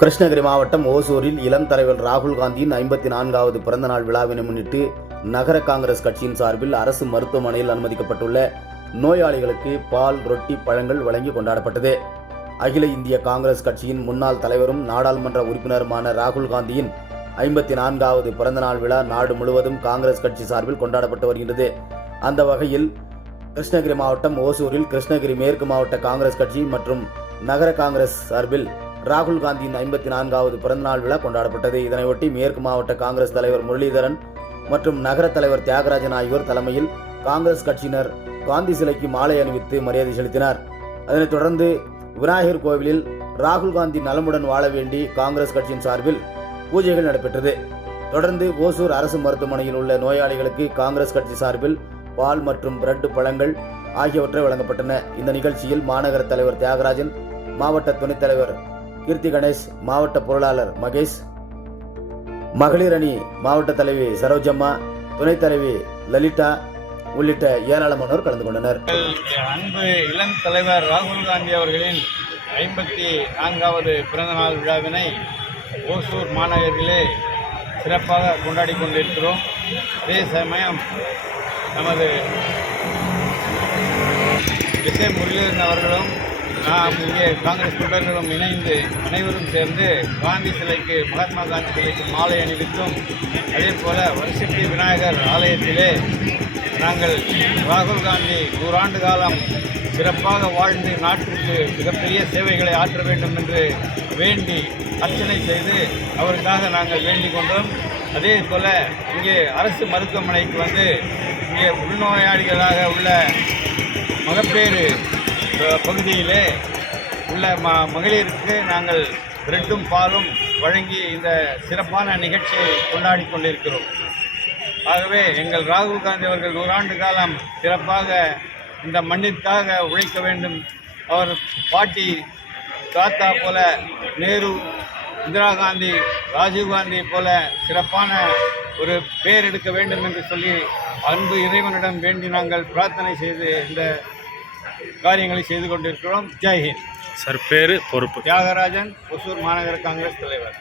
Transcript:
கிருஷ்ணகிரி மாவட்டம் ஓசூரில் இளம் தலைவர் ராகுல் காந்தியின் ஐம்பத்தி நான்காவது பிறந்தநாள் விழாவினை முன்னிட்டு நகர காங்கிரஸ் கட்சியின் சார்பில் அரசு மருத்துவமனையில் அனுமதிக்கப்பட்டுள்ள நோயாளிகளுக்கு பால் ரொட்டி பழங்கள் வழங்கி கொண்டாடப்பட்டது. அகில இந்திய காங்கிரஸ் கட்சியின் முன்னாள் தலைவரும் நாடாளுமன்ற உறுப்பினருமான ராகுல் காந்தியின் ஐம்பத்தி நான்காவது பிறந்தநாள் விழா நாடு முழுவதும் காங்கிரஸ் கட்சி சார்பில் கொண்டாடப்பட்டு வருகின்றது. அந்த வகையில் கிருஷ்ணகிரி மாவட்டம் ஓசூரில் கிருஷ்ணகிரி மேற்கு மாவட்ட காங்கிரஸ் கட்சி மற்றும் நகர காங்கிரஸ் சார்பில் ராகுல் காந்தியின் ஐம்பத்தி நான்காவது பிறந்தநாள் விழா கொண்டாடப்பட்டது. இதனையொட்டி மேற்கு மாவட்ட காங்கிரஸ் தலைவர் முரளிதரன் மற்றும் நகர தலைவர் தியாகராஜன் ஆகியோர் தலைமையில் காங்கிரஸ் கட்சியினர் காந்தி சிலைக்கு மாலை அணிவித்து மரியாதை செலுத்தினார். அதனைத் தொடர்ந்து விநாயகர் கோவிலில் ராகுல் காந்தி நலமுடன் வாழ வேண்டி காங்கிரஸ் கட்சியின் சார்பில் பூஜைகள் நடைபெற்றது. தொடர்ந்து ஓசூர் அரசு மருத்துவமனையில் உள்ள நோயாளிகளுக்கு காங்கிரஸ் கட்சி சார்பில் பால் மற்றும் பிரெட் பழங்கள் ஆகியவற்றை வழங்கப்பட்டன. இந்த நிகழ்ச்சியில் மாநகர தலைவர் தியாகராஜன் மாவட்ட துணைத் தலைவர் கீர்த்தி கணேஷ் மாவட்ட பொருளாளர் மகேஷ் மகளிர் அணி மாவட்ட தலைவி சரோஜம்மா துணைத் தலைவி லலிதா உள்ளிட்ட ஏராளமானோர் கலந்து கொண்டனர். அன்பு இளம் தலைவர் ராகுல் காந்தி அவர்களின் ஐம்பத்தி நான்காவது பிறந்தநாள் விழாவினை ஓசூர் மாநகரிலே சிறப்பாக கொண்டாடி கொண்டிருக்கிறோம். அதே சமயம் நமது விஜய் முரளிதரன் அவர்களும் நாம் இங்கே காங்கிரஸ் தொண்டர்களும் இணைந்து அனைவரும் சேர்ந்து காந்தி சிலைக்கு மகாத்மா காந்தி சிலைக்கு மாலை அணிவித்தும் அதே போல் வருஷத்தி விநாயகர் ஆலயத்திலே நாங்கள் ராகுல் காந்தி நூறாண்டு காலம் சிறப்பாக வாழ்ந்து நாட்டிற்கு மிகப்பெரிய சேவைகளை ஆற்ற வேண்டும் என்று வேண்டி அர்ச்சனை செய்து அவருக்காக நாங்கள் வேண்டிக் கொண்டோம். அதே போல் இங்கே அரசு மருத்துவமனைக்கு வந்து இங்கே உள்நோயாளிகளாக உள்ள மகப்பேறு பகுதியிலே உள்ள ம மகளிருக்கு நாங்கள் பிரெட்டும் பாலும் வழங்கி இந்த சிறப்பான நிகழ்ச்சியை கொண்டாடி கொண்டிருக்கிறோம். ஆகவே எங்கள் ராகுல் காந்தி அவர்கள் ஓராண்டு காலம் சிறப்பாக இந்த மண்ணிற்காக உழைக்க வேண்டும். அவர் பாட்டி தாத்தா போல நேரு இந்திரா காந்தி ராஜீவ் காந்தி போல சிறப்பான ஒரு பேர் எடுக்க வேண்டும் என்று சொல்லி அன்பு இறைவனிடம் வேண்டி நாங்கள் பிரார்த்தனை செய்து இந்த காரியங்களை செய்து கொண்டிருக்கிறோம். ஜெய்ஹிந்த் சார் பேர் பொறுப்பு. தியாகராஜன் ஒசூர் மாநகர காங்கிரஸ் தலைவர்.